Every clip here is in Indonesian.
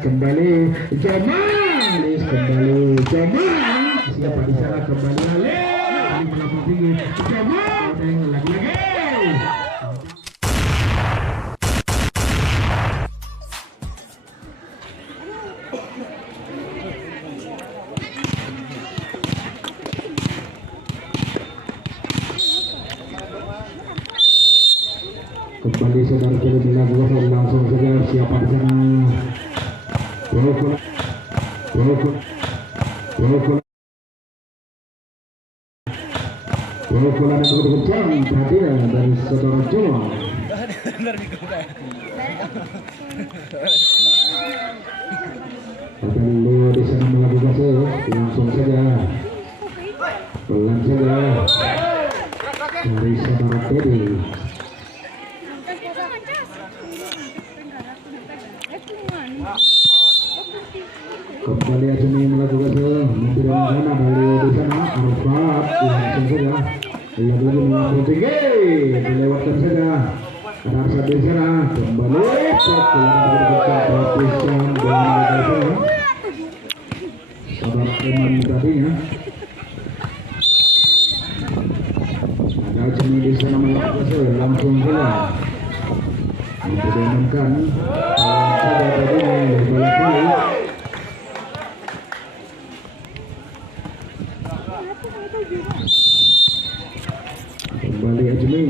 kembali Jamal, siapa di sana kembali Ali melambung tinggi Jamal lagi-lagi kembali saudara dilakukan langsung saja siapa di sana Pukulan yang begitu kencang perhatian dari saudara Jamal. Lalu di sana melakukan langsung saja pelan saja dari saudara Teddy. Kembali Ajmi melakukan memberikan sana Balio di sana Arafat langsung saja lagi mengambil tinggi dilewatkan saja ada Arsyad di sana kembali Pisan dan saudara Iman tadinya ada Ajmi di sana melakukan langsung saja diamankan saja tadinya kembali Ajmi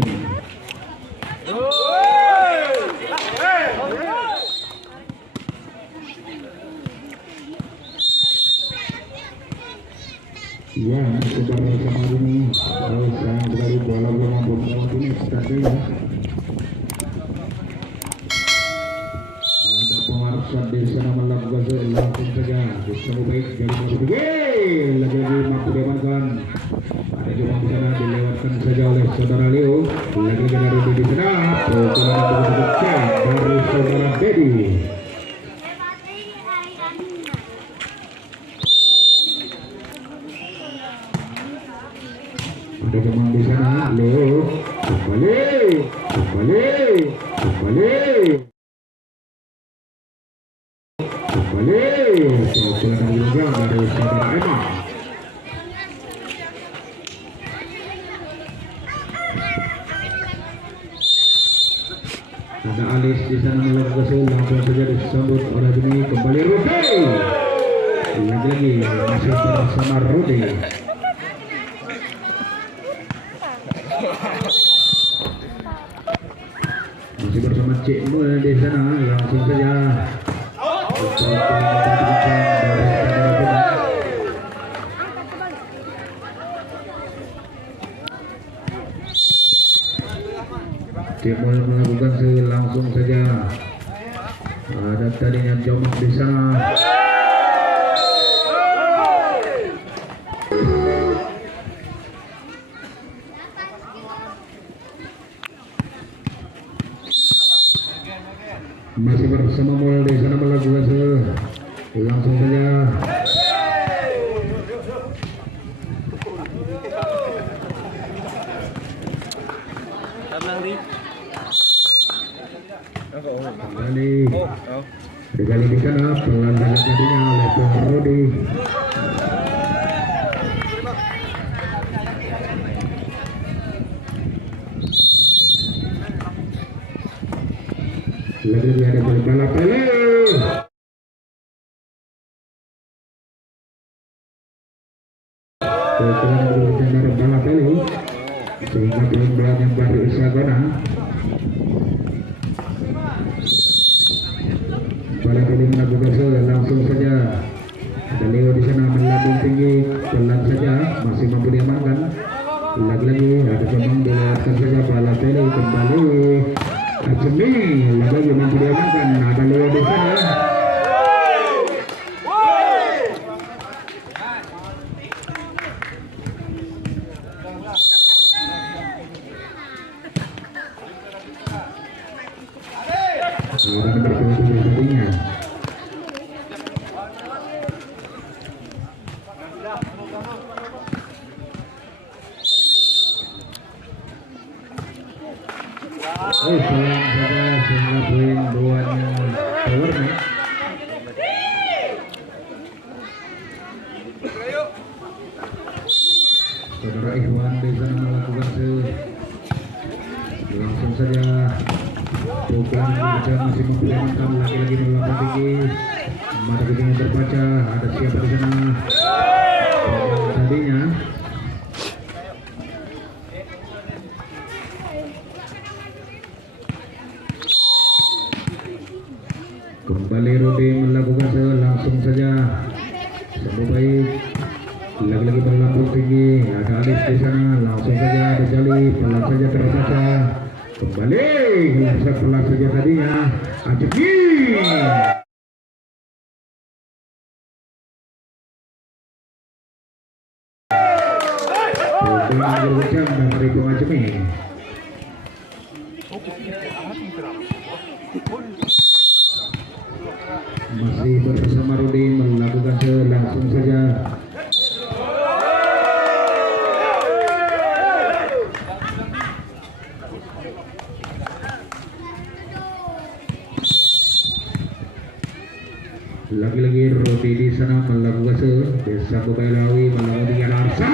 ya saudara sama ini sayang sekali bola belum membawa ini tadi ada pengarsa di sana melakukan langsung saja bersama baik dari lagi-lagi mampu diamankan ada juga di sana dilewatkan saja oleh saudara Leo lagi dari di sana saudara dari saudara Dedi ada teman di sana Leo kembali saudara juga dari saudara Emma. Ada Alis di sana melakukan langsung saja disambut oleh Juni kembali Rudy. Lagi-lagi masih bersama Rudy. Masih bersama Cik Mul di sana langsung saja. Cimol melakukan langsung saja ada tadinya Jomak di sana masih bersama Mul di sana melakukan langsung saja kembali di sana pelan tadinya oleh Bang Rodi lagi ada balap sehingga belum yang baru Isagona pada kali melakukan langsung saja ada Leo di sana melambung tinggi pelan saja masih mampu diamankan lagi-lagi ada teman dilewatkan saja bala tele kembali Ajmi lagi mampu diamankan ada Leo di sana akan bertemu tadinya. Salam saja sehingga poin duanya power nih. Saudara Ikhwan di sana melakukan langsung saja pukulan kencang masih memperlihatkan lagi-lagi melompat tinggi. Mata kucingnya terbaca, ada siapa di sana? Tadinya kembali Rudi melakukan langsung saja semua baik. Lagi-lagi berlambung tinggi, ada Alif di sana, langsung saja dijali, pelan saja terbaca. Kembali, pelan saja tadinya, Ajegi. Pukulan berkencang dari Ajemi. Masih bersama Rudi melakukan langsung saja. Lagi-lagi Rudi di sana melakukan Desa Bubailawi melakukan dengan Arsa.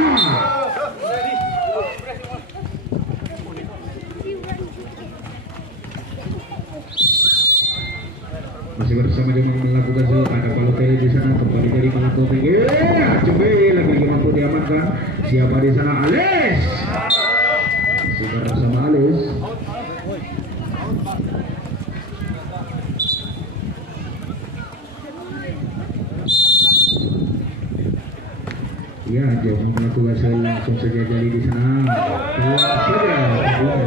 Masih bersama dia melakukan ada Balotelli di sana kembali dari melakukan tinggi. Coba lagi-lagi mampu diamankan. Siapa di sana? Ales. Masih bersama Ales. Ya, dia melakukan langsung saja jadi di sana. Keluar saja,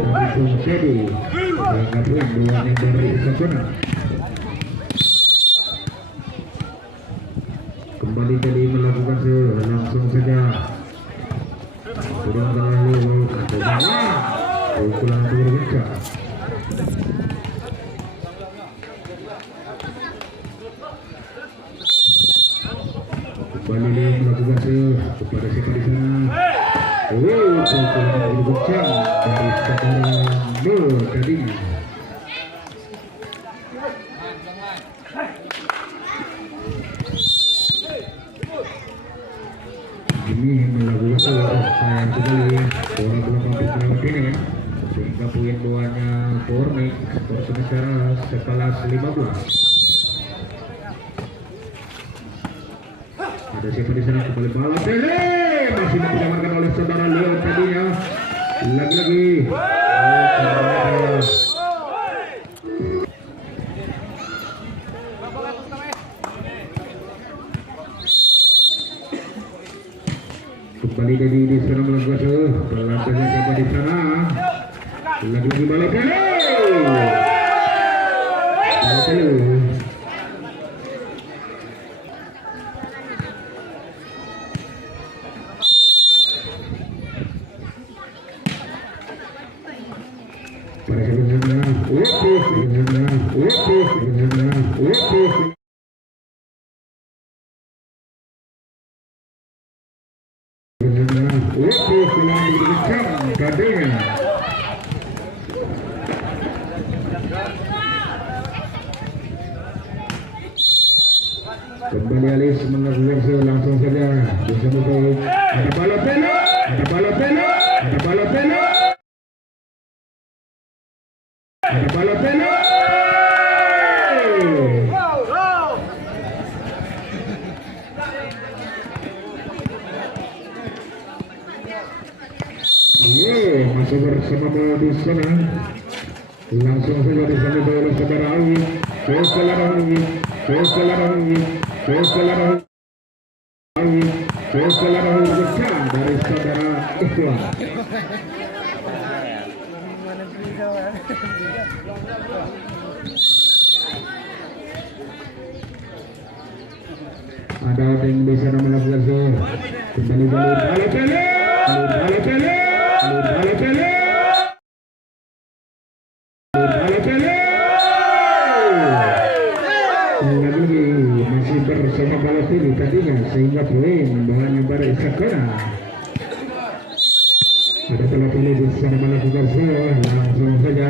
langsung jadi. Anggap dua yang dari Sakuna. Kembali tadi melakukan langsung saja. Kurang terlalu pukulan bergencang. Kembali dia melakukan kepada siapa di sana. Pukulan bergencang dari saudara tadi. Ini melakukan sayang sekali bola belum mampu melewati ini kan, sehingga poin duanya Porni skor sementara sekelas 15. Ada siapa di sana kembali Balotelli masih diamankan oleh saudara Leo tadinya. Lagi-lagi kembali jadi di sana melakukan pelan-pelan siapa di sana. Lagi-lagi Balotelli. Pada kembali Alis melakukan langsung saja bersama baik. Ada Balotelli, ada Balotelli, ada Balotelli, ada Balotelli. Masih bersama di sana. Langsung saja disambut oleh saudara Awi. Keselamatan besar dari saudara Ikhwan. Ada yang bisa melakukan kembali jalur Balotelli. sehingga poin bahannya baru Sakura. Ada pelaku bisa melakukan serve langsung saja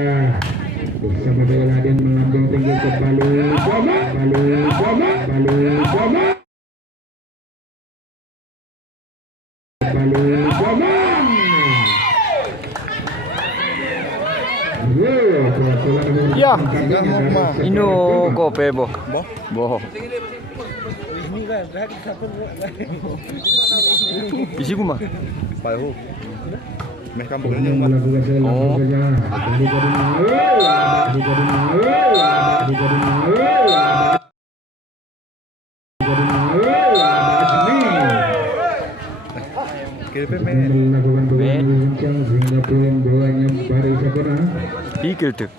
bisa membela dan melambung tinggi kembali Ya, ino kope boh. Isi kuma. Baru. Meh kampung ini Ikil tuh.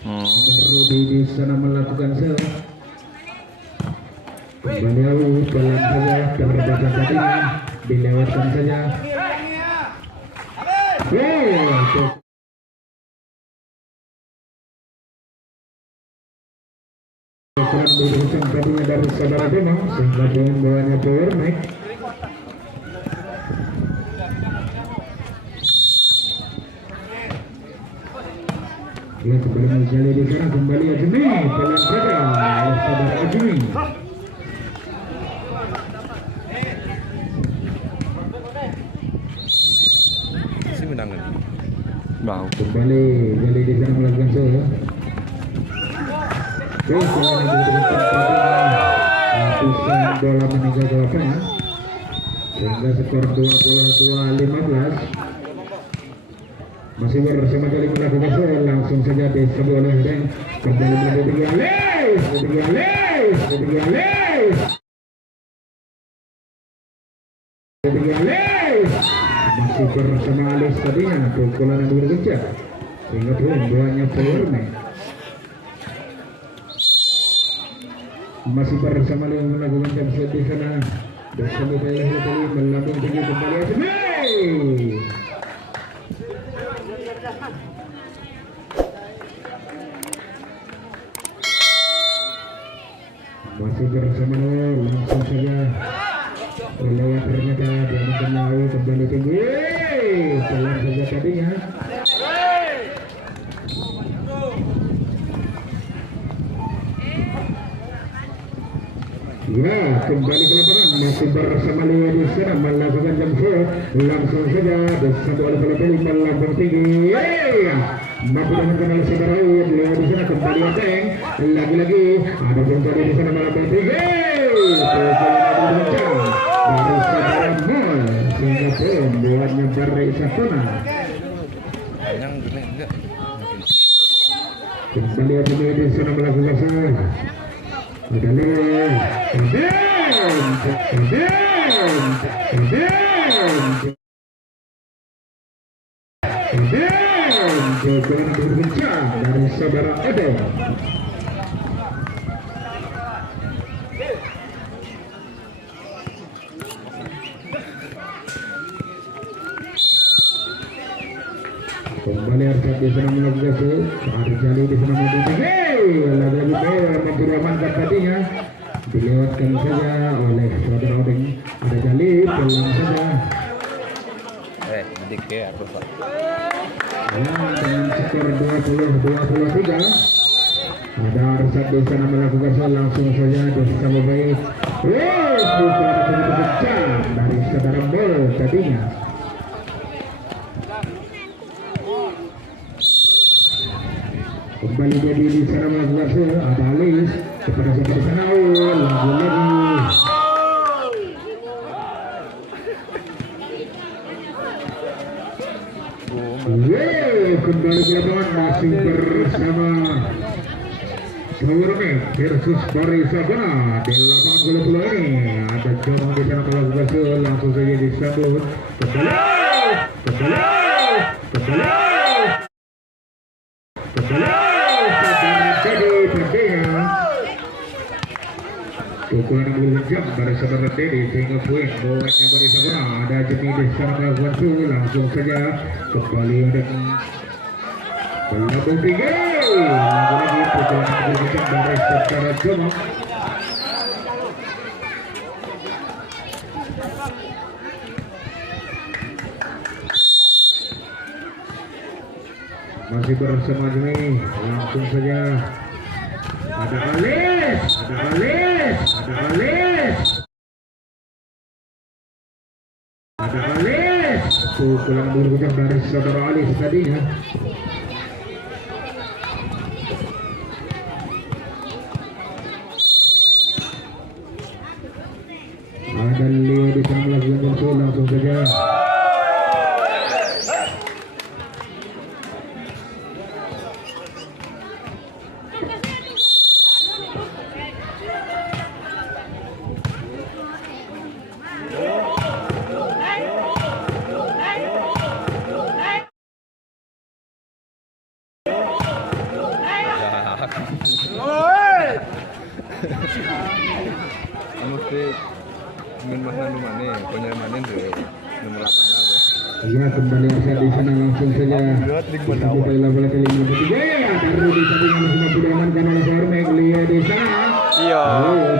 Baru di sana melakukan sel. Beliau pelan saja terbatas tadinya dilewatkan saja. Pelan diurusan tadinya dari saudara Demang sehingga dengan bawahnya power naik. Dia kembali menjadi di sana kembali Ajmi pelan saja saudara Ajmi. Si menang. Mau. Kembali jadi di sana melakukan show. Ratusan bola meninggal ke lapangan sehingga skor 22-15. Masih bersama kali melakukan show langsung saja disebut oleh Reng kembali menjadi masih bersama Alis tadinya pukulan yang bergencet sehingga pun buahnya peluang masih bersama yang melakukan capsule di sana bersama kali melambung tinggi kembali Ajmi. Masih bersama langsung saja lewat ternyata dia mengenai kembali tinggi pelan saja tadinya ya kembali ke lapangan masih bersama Leo di sana melakukan jam show langsung saja bersama oleh pelapeli melambung tinggi mampu mengenal saudara Leo di sana kembali ateng lagi-lagi ada pun tadi di sana melambung tinggi dari saudara Mol sehingga pun buatnya dari Sakuna Yang gede enggak. kembali Ajmi di sana melakukan show. Ada Leo, pukulan berbincang dari saudara Eden. Kembali Arsyad di sana melakukan show. Arjali di sana melakukan lagi-lagi memperlamankan tadinya dilewatkan saja oleh saudara Odeng. Ada Jali pelan saja Dikit apa Pak? dengan skor 20-23 ada Arsyad di sana melakukan show langsung saja bersama baik pukulan begitu kencang dari saudara Bol tadinya. Kembali jadi di sana melakukan show ada Alis kepada siapa di sana lagi-lagi kembali ke lapangan masih bersama Powerman versus Barisabana di lapangan bola bola ini ada Jomong di sana melakukan show langsung saja disambut kembali pukulan yang berjam dari saudara Dedi sehingga poin bawahnya Barisabana ada Jemi di sana melakukan show langsung saja kembali ada pelabung tinggi lagi-lagi pukulan yang berjam dari saudara Jomong masih bersama Jimmy, langsung saja ada Alis, tuh pulang bergejak dari saudara Alis tadinya. Ada Leo di sana melakukan kontrol, langsung saja Mesti main mana mana, punya mana tuh nomor 8 apa? ya kembali bisa di sana langsung saja sampai bola kali ini ketiga ya taruh di samping masih mampu diamankan oleh Formek. Leo di sana Iya.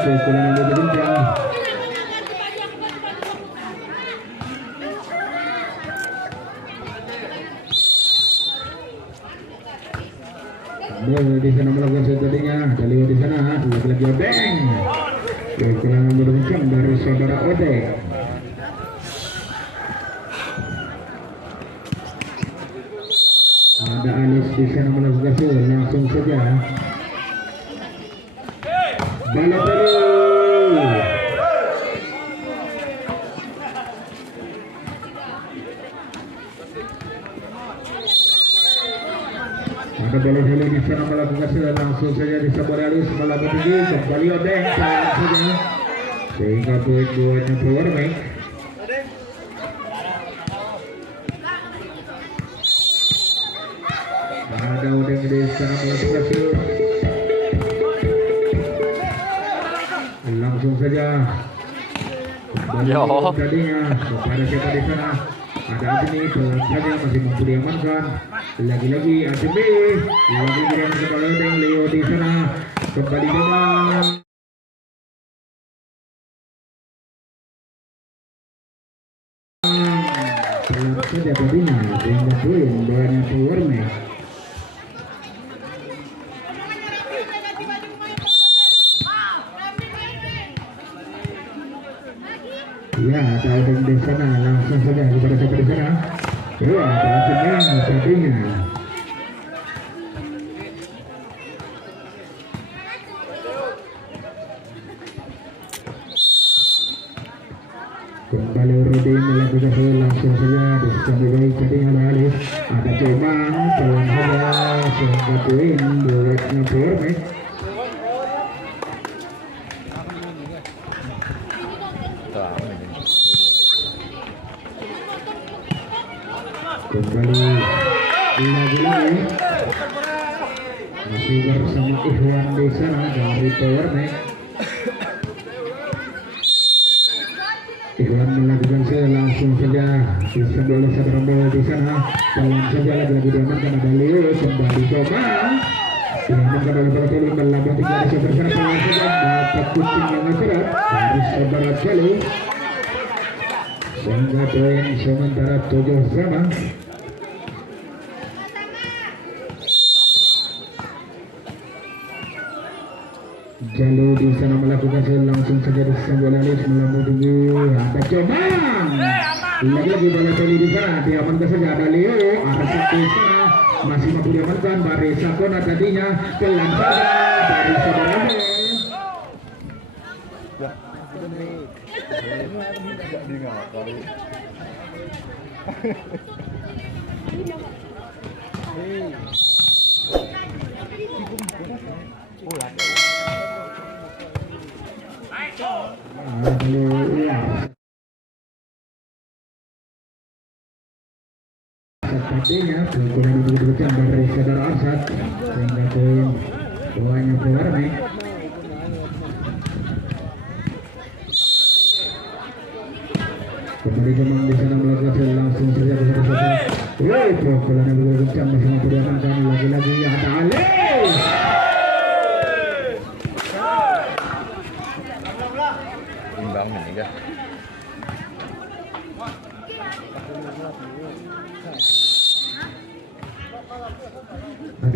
pukulan yang berbincang. Leo di sana melakukan shot tadinya, ada Leo di sana lagi-lagi obeng. Pukulan yang berbincang dari saudara Ode. Ada Anis di sana melakukan shot, langsung saja bola terus. Ada bola dulu di sana melakukan shot, langsung saja disabot Alis melakukan tinggi kembali Odeng sayang saja sehingga poin buatnya Formek. Ada Odeng di sana melakukan shot, langsung saja kembali Yo. tadinya kepada siapa di sana. Ada Admi saja masih mampu diamankan. Lagi-lagi Admi lagi diamankan oleh Odeng. Leo di sana kembali dengan saja tadinya dengan poin banyak Formek. Ya, ada Odeng di sana langsung saja kepada siapa di sana. Ya, ada tadinya. Kembali Rudy melakukan shot, langsung saja disambut baik tadinya oleh Alis. Ada Comang pelan saja sehingga poin buatnya Formek. Kembali lagi-lagi masih bersama Ikhwan di sana dari Formek. Ikhwan melakukan shot, langsung saja disambut oleh saudara bola di sana. Pelan saja lagi-lagi diamankan ada Leo kembali Comang diamankan oleh bola kali melambung tiga di sebelah sana. Pelan saja dapat kucing yang akurat dari saudara kali sehingga poin sementara 7 sama. Jalur di sana melakukan shot, langsung saja disambut Alis melambung tinggi. Ada Comang lagi-lagi bola kali di sana diamankan saja ada Leo. Arsa di sana masih mampu diamankan Barisa Kona tadinya pelan saja dari saudara Abel. Sepertinya pukulan begitu kencang dari saudara Arsad sehingga poin buahnya Formek. Kembali Comang di sana melakukan shot, langsung saja kepada saudara. Pukulan yang begitu kencang masih mampu diamankan. Lagi-lagi ada Alis. Imbang ini kan.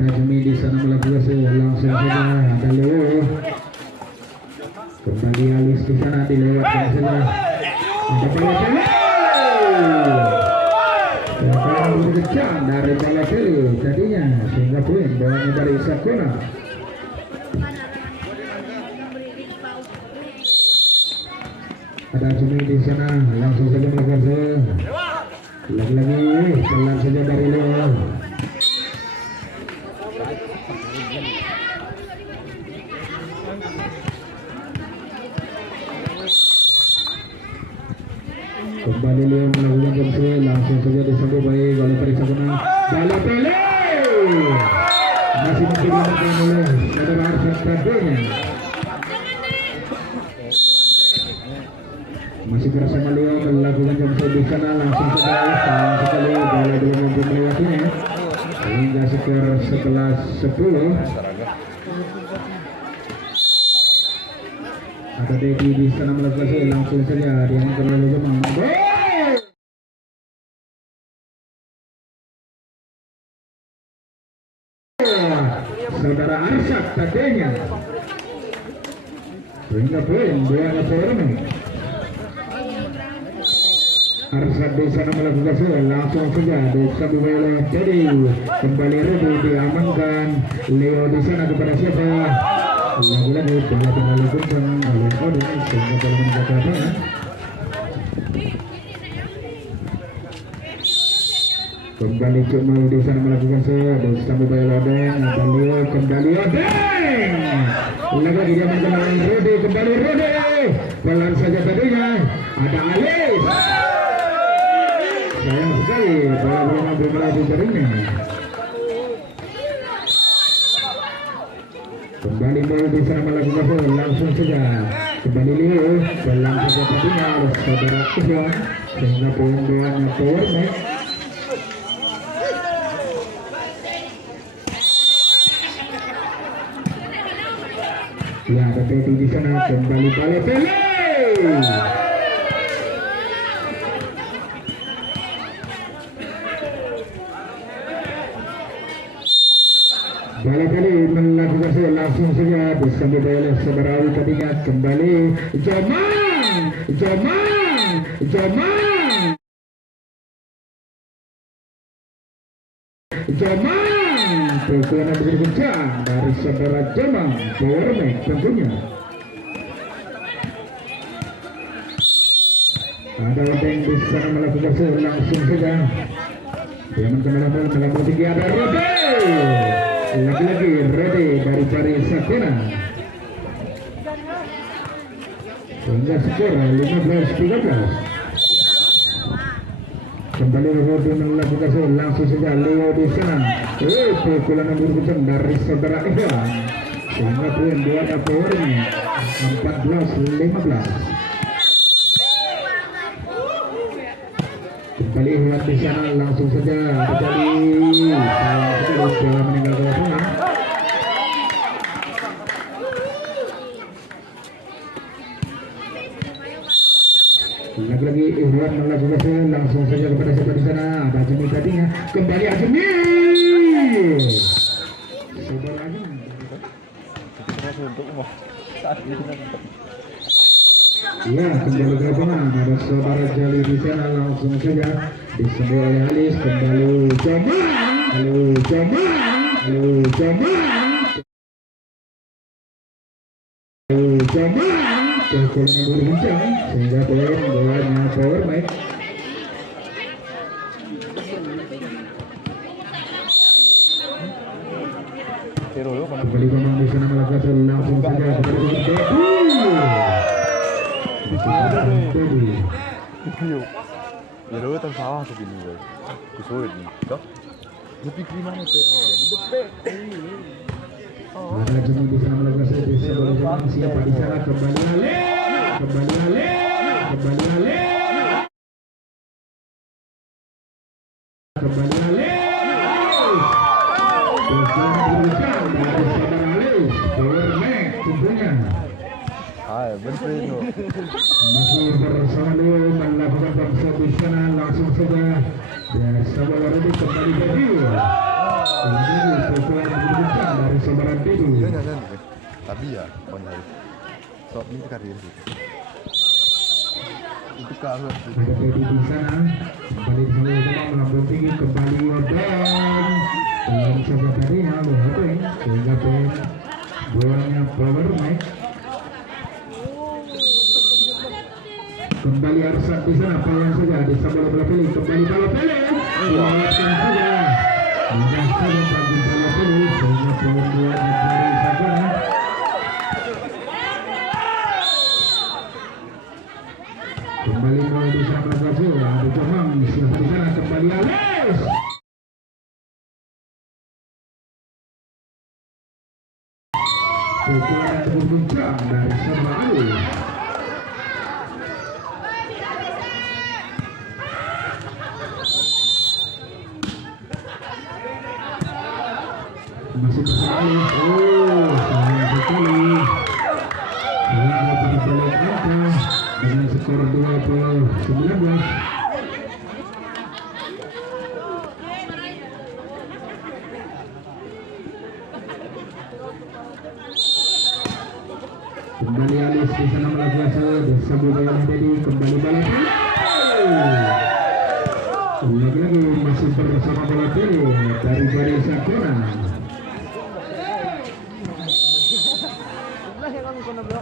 Ada Jumi di sana melakukan langsung saja ada Leo. Kembali Alis di sana dilewatkan saja. Ada Balotelli. Sekarang berkecam dari Balotelli tadinya sehingga poin bawahnya dari Sakuna. Ada Jumi di sana langsung saja melakukan lagi-lagi pelan saja dari Leo. Kembali Leo melakukan jump langsung saja disambut baik oleh Sakuna. Balotelli masih digunakan oleh saudara Arsyad tadinya. Masih bersama Leo melakukan jump di sana langsung saja sayang sekali bola belum mampu melewatinya hingga skor 11-10. Ada Dedi di sana melakukan langsung saja dia kembali Jemang. Saudara Arsyad tadinya sehingga poin bola Formen. Arsyad di sana melakukan langsung saja disambut oleh Dedi. Kembali Rudi diamankan. Leo di sana kepada siapa? Lagi-lagi bola terlalu kencang oleh Odin sehingga bola menjaga lapangan. Kembali Cuma di sana melakukan disambut oleh Odin. Ada Leo kembali Odin. Lagi-lagi dia mengenai Rudi kembali Rudi. Pelan saja tadinya. Ada Alis. Sayang sekali bola belum mampu melaju jaringnya. Kembali mau di sana melakukan langsung saja kembali Leo pelan saja tadinya oleh saudara Ivan sehingga poin bola Formen. Ya ada Dedi di sana kembali Balotelli. Balotelli melakukan langsung saja disambut oleh saudara Awi tadinya kembali Jomang pukulan yang begitu kencang dari saudara Jomang Formen tentunya. Ada yang bisa melakukan langsung saja dia kembali dalam tinggi ada Rode. Lagi-lagi Rode dari Paris Sakuna sehingga skor 15-13. Kembali Rode melakukan langsung saja Leo di sana. Pukulan yang berkencang dari saudara Ivan sehingga poin dua Formen 14-15. Kembali Ivan di sana langsung saja terjadi sayang sekali bola meninggalkan lapangan. Lagi-lagi Iwan melakukan langsung saja kepada siapa di sana. Ada Jemi tadinya kembali Ajemi. Saudara Ajemi. Ya kembali ke lapangan ada saudara Jali di sana langsung saja disambut oleh Alis kembali Jomang. Pukulan yang berkencang sehingga poin bolanya Formen. Kembali Jomang di sana melakukan langsung saja kepada Dedi. Ya lo tan salah segini gue. Kusulit nih. Kok? Lebih gimana Ada Jemi di sana melakukan sebelum Jomang siapa di sana kembali Ale. Masih bersama Leo melakukan bangsa di sana langsung saja. Ya, saudara ini kembali jadi. Lagi pukulan yang begitu kencang dari saudara Dedu. Iya nyanyian gitu. Tapi ya pokoknya sok ini karir gitu. Itu kalau Ada Dedu di sana, kembali sama-sama melambung tinggi, kembali Odong. Dan saudara tadinya berhubung sehingga poin bolanya power naik. Kembali Arsan di sana, Payan saja di sebelah Balotelli, kembali Balotelli, melewatkan saja, mudah saja bagi Balotelli sehingga poin dua dari saja. Kembali mulai di sana Brazil, ada Jomang silahkan di sana, kembali Ales. Pukulan yang berguncang dari sama Ales. Masih bersama sayang sekali sehingga pada balik angka dengan skor 20-19. Kembali Alis di sana melakukan disambut oleh Dedi, kembali Balotelli. Lagi-lagi masih bersama Balotelli dari barisan kanan.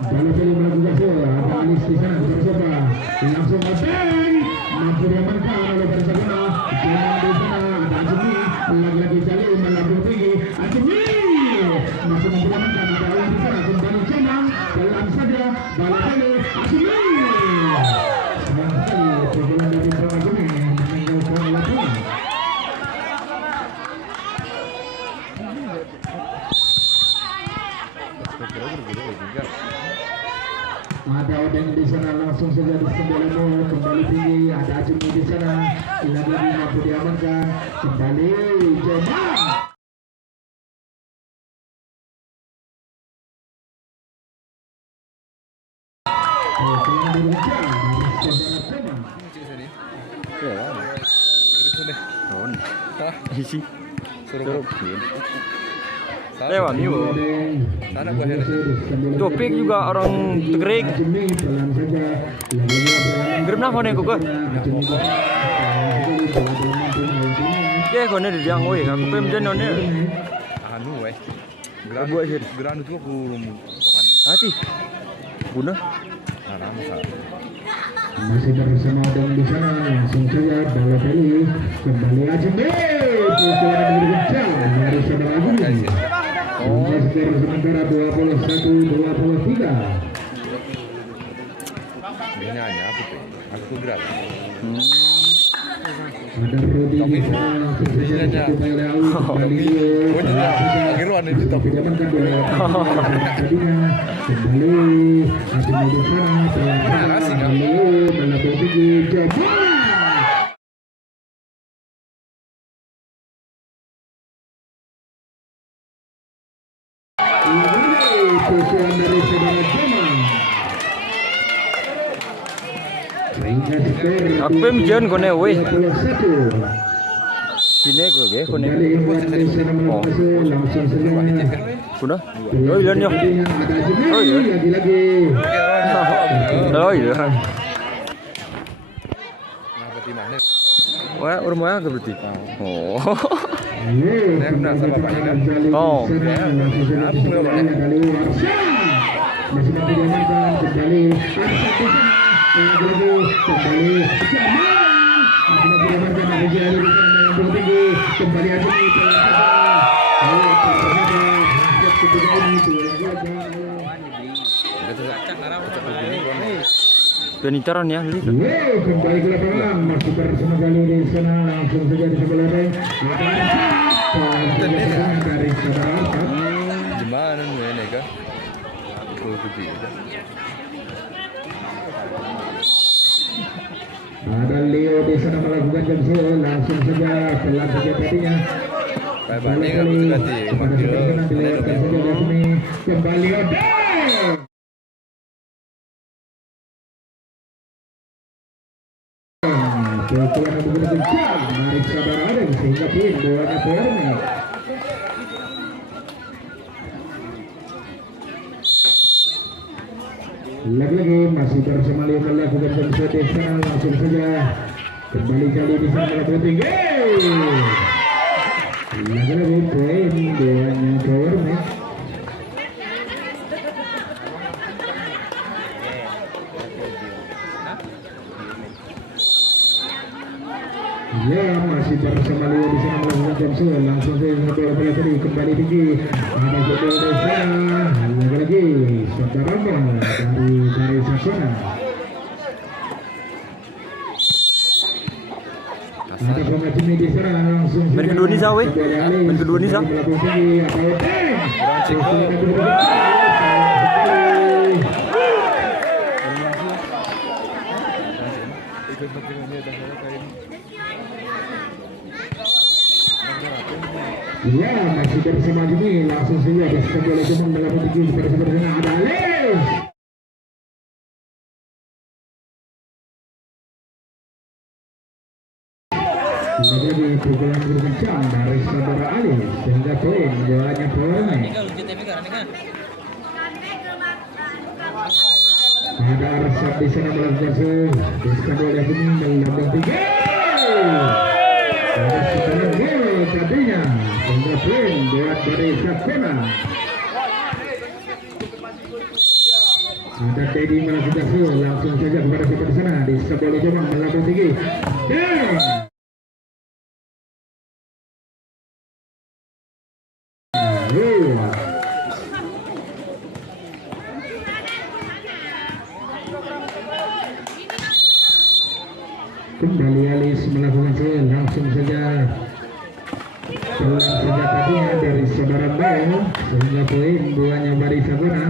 Balotelli melakukan bola, ada Alis di sana bersama langsung Abeng mampu diamankan oleh barisan kanan. Jangan di sana ada Azmi, lagi-lagi Jalil melambung tinggi, Azmi masih mampu diamankan, ada Alis di sana kembali Cemang, jalan saja Balotelli, Azmi sayang sekali pukulan dari Azmi meninggalkan lapangan. Ada Odeng di sana langsung saja di sebelah kembali tinggi, ada Azmi di sana lagi-lagi mampu diamankan, kembali Jomang. Pukulan berguncang dari saudara Jomang. Ya. Terus deh. Non. Hah? Isi. Suruh Lewat yuk. Sana gua heran. Topik juga orang Tegrik. Gerem napa nih kok? Ya kone di yang woi, aku pem jenon ya. Anu weh. Buat sih. Geran itu kurung pokoknya. Hati. Guna. Nah, masalah. Masih bersama Odeng di sana langsung saja Balotelli kembali Azmi, pukulan berguncang dari saudara Azmi. Skor sementara 21-23. Ini nyanyi aku tuh gerak. Ada Rudi di sana langsung saja dicoba oleh Au, kembali Akhirnya itu tapi diamankan oleh tadinya kembali Azmi di sana pelan-pelan melambung tinggi Jomang. Pukulan dari saudara Jomang sehingga skor Aku pem jen kone woi. 21. Sini kok ge kone. Kembali Iwan di sana melakukan langsung saja. Guna. Oh iya nih. Ada Azmi Oh, iya. lagi-lagi. Oh iya. nah bagaimana? Wah, orang mana berarti? Oh. Oh. Oh. Masih mampu diamankan kembali kembali Jomang masih mampu diamankan ada Jalil di sana melambung tinggi kembali Azmi Penitaran ya, lihat. kembali ke lapangan masih bersama Jalil di sana langsung saja di sebelah ring dari saudara Arfad. Gimana nih ini kah? Itu gede. Ada Leo di sana melakukan jempol langsung saja pelan saja tadinya. Banding aku tuh ganti. Kepada sebelah kanan dilewatkan saja Azmi kembali Odeng. Pukulan yang begitu kencang menarik saudara Odeng sehingga poin bolanya Perni Lagi-lagi masih bersama Leo melakukan jump di sana, langsung saja kembali kali di sana melakukan tinggi. Lagi-lagi poin duanya power nih. Ya, masih bersama Leo di sana melakukan jump shot, langsung saja bola tadi kembali tinggi. Ada jempol di sana, lagi-lagi saudara dari Sakona. Ada pemain Jimmy di sana langsung. Main kedua ni sah weh. Main kedua ni sah. Ya, masih bersama Jimmy, langsung saja ada bola cuma melakukan tinggi kepada sebenarnya ada Alex. Lagi pukulan berkencang dari saudara Ali sehingga poin bolanya poin. Ada Arsyad di sana melakukan servis bola ini melambung tinggi. Ada sekarang gol tadinya sehingga poin buat dari Sakona. Ada Teddy melakukan langsung saja kepada sebelah sana di sebelah jemaah melambung tinggi. Kembali Alis melakukan langsung saja pelan saja tadinya dari saudara Bel sehingga poin buahnya dari Sakona.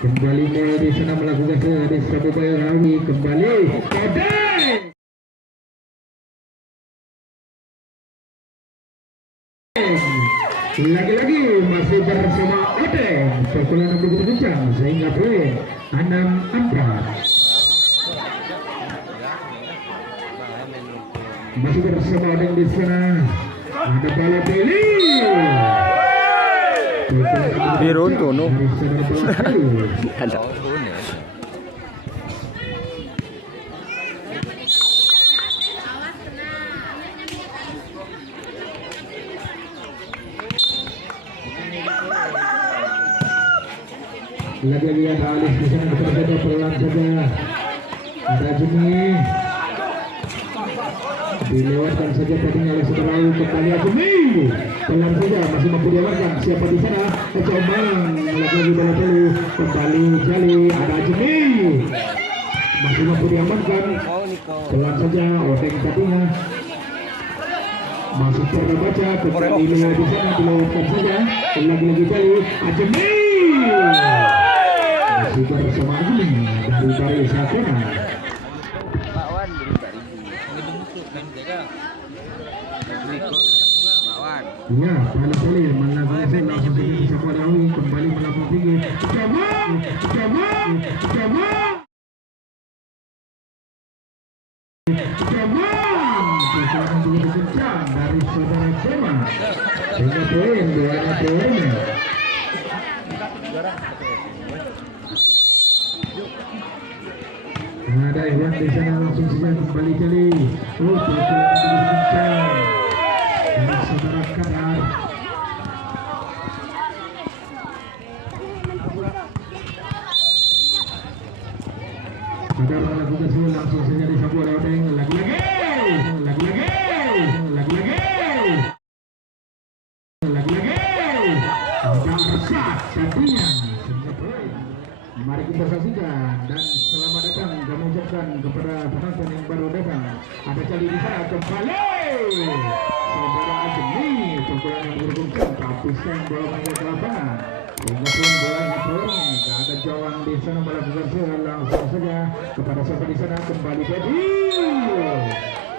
Kembali Bel di sana melakukan di Sabu Bel Rawi kembali lagi-lagi masih bersama Odeng, pukulan begitu kencang sehingga poin 6-4. Masih bersama Odeng di sana ada bola Beli. Biron tu no. Ada. Lagi-lagi ada Alis di sana kepada pelan saja. Ada Jimmy. Dilewatkan saja tadinya oleh saudara kembali Jimmy. Pelan saja masih mampu diamankan. Siapa di sana? Combang lagi-lagi bola dulu kembali Jali. Ada Jimmy. Masih mampu diamankan. Pelan saja Odeng tadinya. Masih terbaca kembali Leo di sana dilewatkan saja. Lagi-lagi Jali. Jimmy. Masih bersama Jimmy dari Sakona. Ya, kali melakukan langsung bisa Rawi kembali melakukan tinggi. Jamal. Pukulan begitu kencang dari saudara Jamal. Sehingga poin duanya poin. Ada Iwan di sana langsung saja kembali Jali. Pukulan begitu kencang dari saudara Karar. Kadar melakukan langsung saja disapu oleh Odeng. Lagi-lagi. Satunya mari kita saksikan dan selamat datang kami ucapkan kepada penonton yang baru datang. Ada Cali di sana kembali saudara Ajemi, pukulan yang berguncang tapi sang bola mengenai ke lapangan sehingga pun bolanya peluang. Ada Jawang di sana melakukan langsung saja kepada siapa di sana kembali Dedi.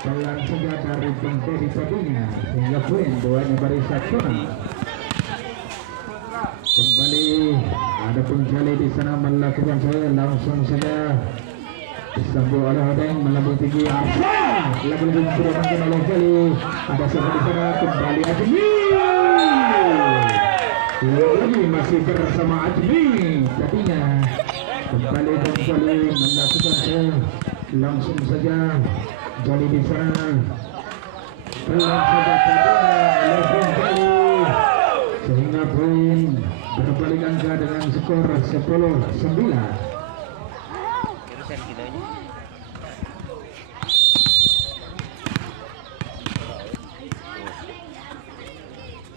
Pelan saja dari Dedi tadinya sehingga pun bolanya dari Sakona. Kembali ada pun Jali di sana melakukan langsung saja disambung oleh Odeng melambung tinggi lagi-lagi sudah mungkin oleh Jali. Ada siapa di sana kembali Ajmi lagi masih bersama Ajmi tadinya kembali melakukan langsung saja Jali di sana pelan saja sehingga poin berbalik angka dengan skor 10-9.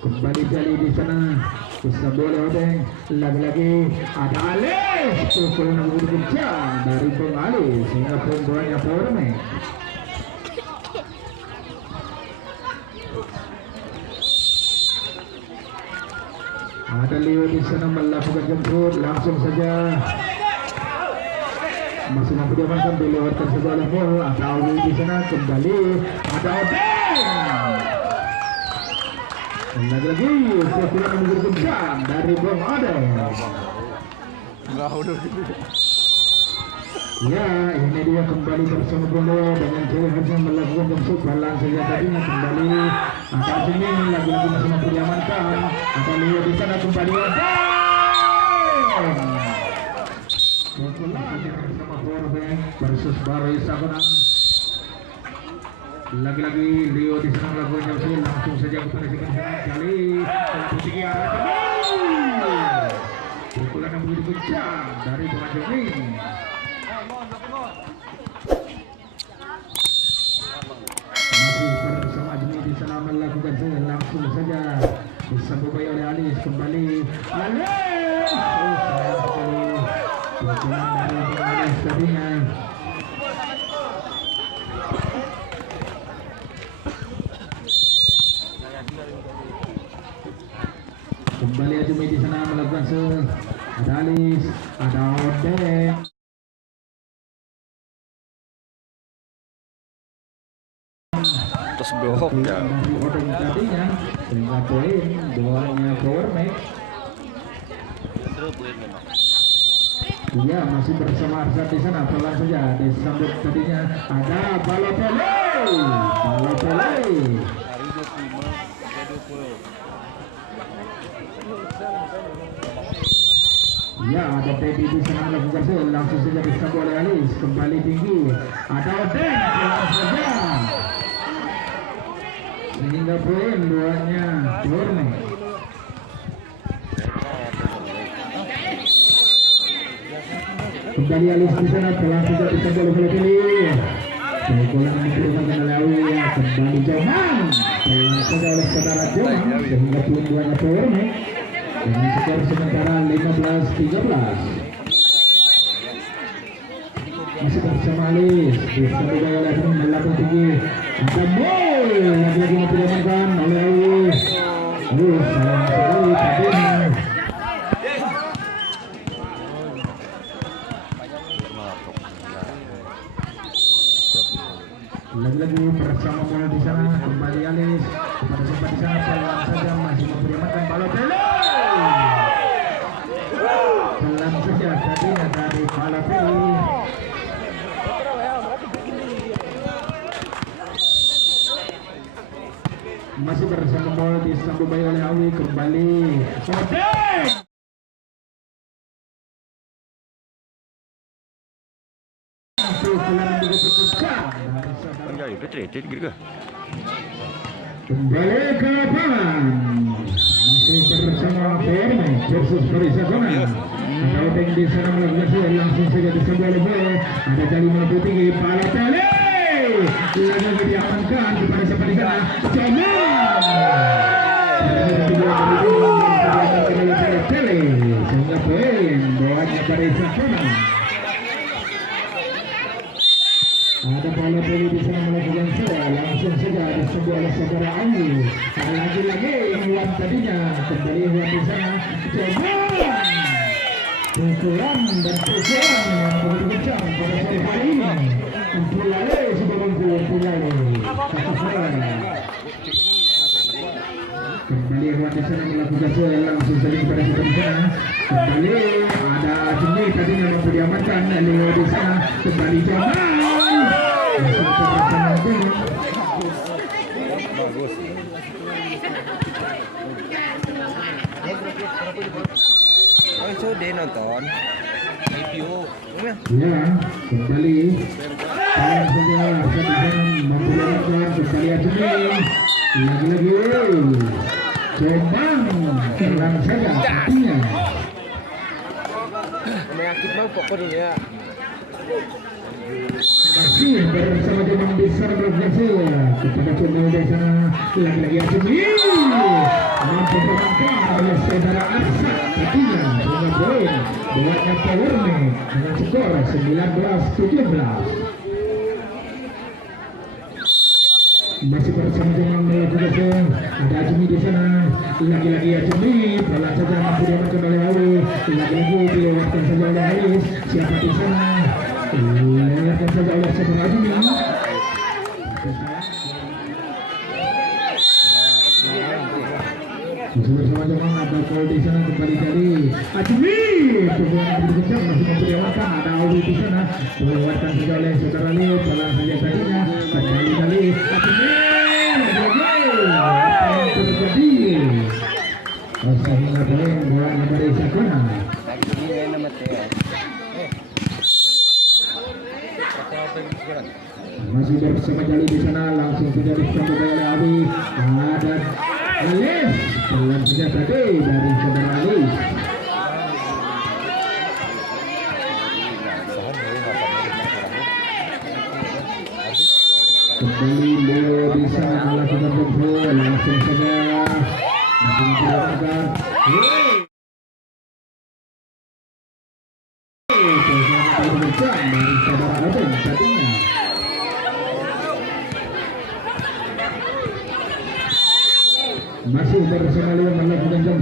Kembali Jali di sana bisa boleh odeng lagi-lagi ada Alis pukulan yang begitu kencang dari Bung Alis sehingga poin-poinnya Powerman. Ada Leo di sana melakukan jemput langsung saja masih mampu diamankan dilewatkan sebuah level atau di sana kembali ada odeng. Lagi-lagi pukulan yang begitu kencang dari Bung Odeng. Enggak udah gitu. Ya, ini dia kembali bersama bola dengan Cewek Hasan melakukan jemput balang saja tadinya kembali atas sini lagi-lagi masih mampu diamankan. Ada Leo di sana kembali pukulan bersama Powerbank versus Barai Sagonang. Lagi-lagi Leo di sana melakukan jemput langsung saja kepada si sana kali putih pukulan yang begitu kencang dari Bung Ajmi. Masih bersama Ajmi di sana melakukan langsung saja disambut oleh Alis kembali Alis pukulan dari Bung Alis tadinya. Kembali Ajmi di sana melakukan ada Alis, ada Odeng. Terus blok ya. Dari Odeng tadinya sehingga poin doanya Powerman. Iya masih bersama Arsad di sana pelan saja disambut tadinya ada Balotelli. Ya ada Teddy di sana melakukan langsung saja disambut oleh Alis kembali tinggi ada Odeng pelan saja sehingga poin doanya Powerman. Kembali Alis di sana pelan saja disambut oleh Balotelli. Pukulan diberikan oleh Awiyah kembali Joman pelan saja oleh saudara Joman sehingga poin doanya Powerman dengan skor sementara 15-13. Masih bersama Alis disambut oleh Admin melakukan tinggi ada Boy lagi-lagi mau diamankan oleh Awiyah. Sayang sekali tadinya lagi-lagi bersama bola di sana kembali Alis kepada sempat di sana pelan saja masih mau diamankan Balotelli. Pelan saja tadinya dari Balotelli. Masih bersama bola disambut oleh Awi kembali Odeng. Enggak itu treated gitu. Kembali ke lapangan masih bersama Powerman versus Barai Sagonang. Ada Odeng di sana melakukan langsung saja disambut oleh bola ada Jali mampu tinggi Balotelli lagi diamankan kepada siapa di sana sehingga poin doanya Barai Sagonang. Ada Balotelli di sana melakukan langsung saja disambut oleh saudara Awi. Lagi-lagi Iwan tadinya kembali Iwan di sana pukulan dan pukulan yang begitu kencang pada sore hari ini. Punyale sudah mampu Punyale. Kembali Iwan di sana melakukan langsung saja kepada siapa di sana. Kembali ada Ajmi tadinya mampu diamankan Leo di sana kembali Jamal. Oh, sudah nonton. IPO. Ya, kembali. Sayang saja Arsan memperlihatkan kembali Ajmi. Lagi-lagi. Combang. Tenang saja artinya. Menyakit mau pokok dulu ya. Masih bersama Jomang besar berhasil kepada Combang di sana. Lagi-lagi Ajmi. Mampu berangkat oleh saudara Arsan. Artinya dengan poin buatnya Powerme dengan skor 19-17. Masih bersama Jomang melakukan ada Ajmi di sana. Lagi-lagi Ajmi pelan saja mampu diamankan oleh Awi. Lagi-lagi dilewatkan saja oleh Haris. Siapa di sana? Dilewatkan saja oleh saudara Ajmi. Masih bersama Jomang ada Paul di sana kembali dari Ajmi. Pukulan yang begitu kencang masih mampu diamankan. Ada Awi di sana. Dilewatkan saja oleh saudara Leo. Pelan saja tadinya. Kembali dari Ajmi. Apa yang terjadi? Sehingga poin buat Nabari Sakuna. Masih bersama Jali di sana, langsung saja disambut oleh Awi. Ada Alis, pelan saja tadi dari saudara Alis. Kembali Leo di sana melakukan pukul, langsung saja masih menggunakan. Dari saudara Adem tadinya. Masih bersama Leo melakukan jump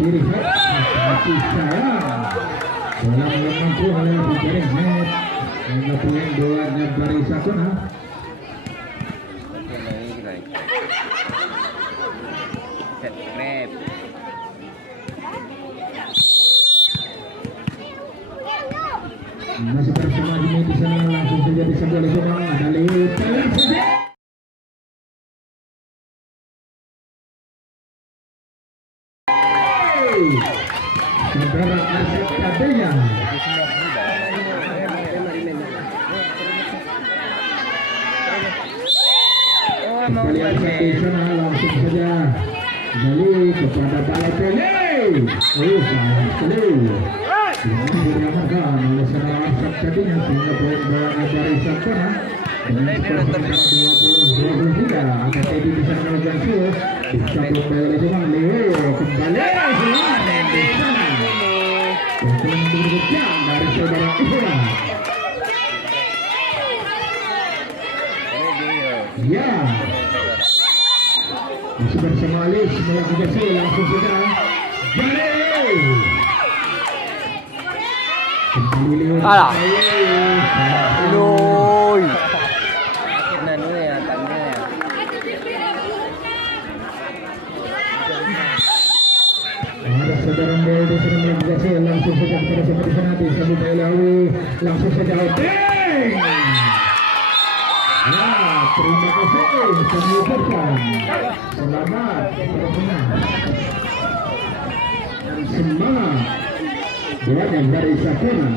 kiri hati sayang dalam mampu oleh Jaring Net hingga poin dua Nabari Sakuna. Masih bersama Jimmy di sana, langsung saja disambut oleh Jomang. Ada Leo pelan saja. Saudara Arset tadinya. Kembali Arset di sana, langsung saja kembali kepada Balapele. Sayang sekali. Ini diamankan oleh saudara Arset tadinya sehingga poin buat Nabari Sakuna dengan skor 20-23. Ada Teddy di sana melakukan shoot. Disambut oleh Jomang. Leo kembali. Untuk berbicara dari saudara Ibrahim. Ya, masih bersama Alis melakukan shoot langsung saja. Jari. Kembali Leo. Alah. Loi. Ada saudara Mel di sini melakukan shoot langsung saja kepada seperti sana disambut oleh Awi. Langsung saja outing. Ya, terima kasih kami ucapkan selamat kepada penang dan semangat buat yang dari Sakuna.